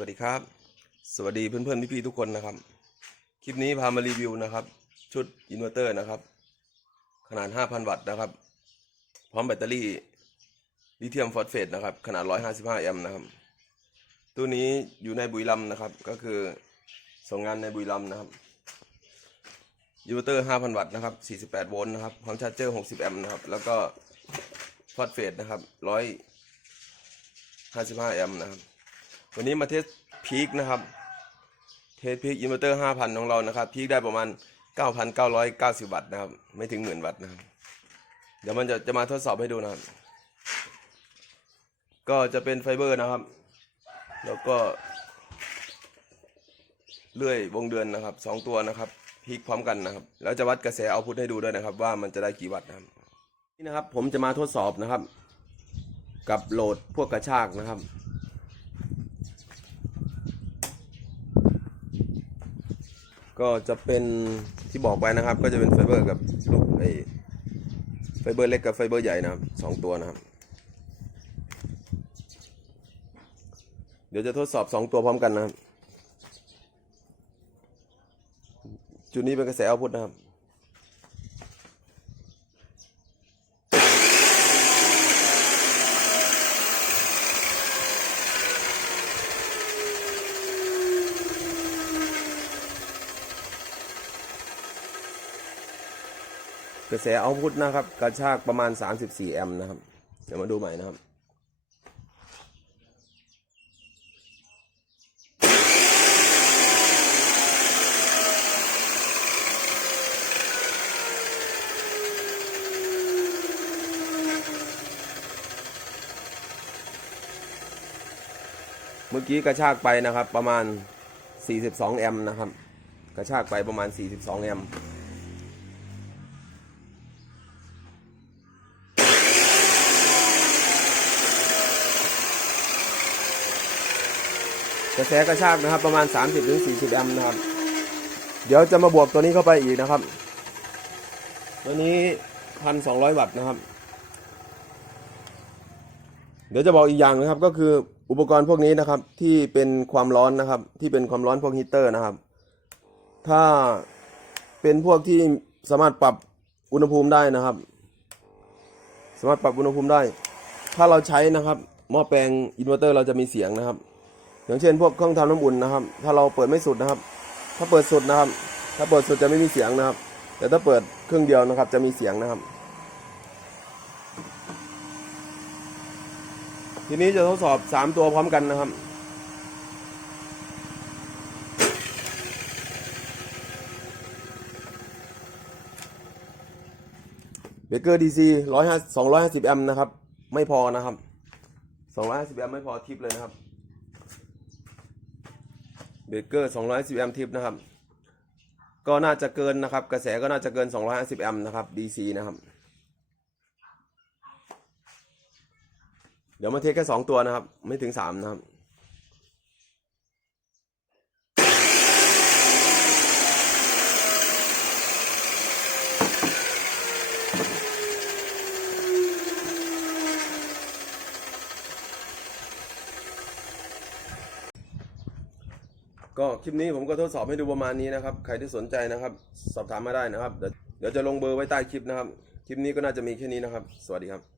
วัสดีครับ สวัสดีเพื่อนๆพี่ๆทุกคนนะครับ คลิปนี้พามารีวิวนะครับ ชุดอินเวอร์เตอร์นะครับ ขนาด 5,000 วัตต์นะครับ พร้อมแบตเตอรี่ลิเธียมฟอสเฟตนะครับ ขนาด 155 แอมป์นะครับ ตัวนี้อยู่ในบุรีรัมนะครับ ก็คือส่งงานในบุรีรัมนะครับอินเวอร์เตอร์ 5,000 วัตต์นะครับ 48 โวลต์นะครับ พร้อมชาร์จเจอร์ 60 แอมป์นะครับ แล้วก็ฟอสเฟตนะครับ 155 แอมป์นะครับ วันนี้มาเทสพีคนะครับ เทสพีคอินเวอร์เตอร์5,000 ของเรานะครับ พีคได้ประมาณ 9,990 วัตต์นะครับ ไม่ถึงหมื่นวัตต์นะครับ เดี๋ยวมันจะจะมาทดสอบให้ดูนะครับ ก็จะเป็นไฟเบอร์นะครับ แล้วก็ เลื่อยวงเดือนนะครับสองตัวนะครับพีคพร้อมกันนะครับ แล้วจะวัดกระแสเอาพุทให้ดูด้วยนะครับ ว่ามันจะได้กี่วัตต์นะครับ นี่นะครับผมจะมาทดสอบนะครับ กับโหลดพวกกระชากนะครับ ก็จะเป็นที่บอกไปนะครับ ก็จะเป็นไฟเบอร์กับลูกไอไฟเบอร์เล็กกับไฟเบอร์ใหญ่นะครับสองตัวนะครับ เดี๋ยวจะทดสอบสองตัวพร้อมกันนะครับ จุดนี้เป็นกระแสเอาพุทนะครับ กระแสเอาพุทนะครับ กระชากประมาณ 34 แอมป์นะครับ เดี๋ยวมาดูใหม่นะครับเมื่อกี้กระชากไปนะครับประมาณ 42 แอมป์นะครับ กระชากไปประมาณ 42 แอมป์ กระแสกระชากนะครับ ประมาณ 30-40ถึง40 แอมป์นะครับ เดี๋ยวจะมาบวกตัวนี้เข้าไปอีกนะครับ ตัวนี้ 1,200 วัตต์นะครับ เดี๋ยวจะบอกอีกอย่างนะครับก็คืออุปกรณ์พวกนี้นะครับที่เป็นความร้อนนะครับ ที่เป็นความร้อนพวกฮีเตอร์นะครับ ถ้าเป็นพวกที่สามารถปรับอุณหภูมิได้นะครับ สามารถปรับอุณหภูมิได้ ถ้าเราใช้นะครับหม้อแปลงอินเวอร์เตอร์เราจะมีเสียงนะครับ อย่างเช่นพวกเครื่องทำน้ำอุ่นนะครับ ถ้าเราเปิดไม่สุดนะครับ ถ้าเปิดสุดนะครับ ถ้าเปิดสุดจะไม่มีเสียงนะครับ แต่ถ้าเปิดเครื่องเดียวนะครับ จะมีเสียงนะครับ ทีนี้จะทดสอบ3ตัวพร้อมกันนะครับเบเกอร์ดีซีร้อยห้าสองร้อยห้าสิบแอมป์นะครับ ไม่พอนะครับสองร้อยห้าสิบแอมป์ไม่พอทิปเลยนะครับ เบเกอร์210แอมป์ทิปนะครับ ก็น่าจะเกินนะครับ กระแสก็น่าจะเกิน 250แอมป์นะครับ DC นะครับ เดี๋ยวมาเทสแค่2ตัวนะครับ ไม่ถึง3นะครับ ก็คลิปนี้ผมก็ทดสอบให้ดูประมาณนี้นะครับ ใครที่สนใจนะครับ สอบถามมาได้นะครับ เดี๋ยวจะลงเบอร์ไว้ใต้คลิปนะครับ คลิปนี้ก็น่าจะมีแค่นี้นะครับ สวัสดีครับ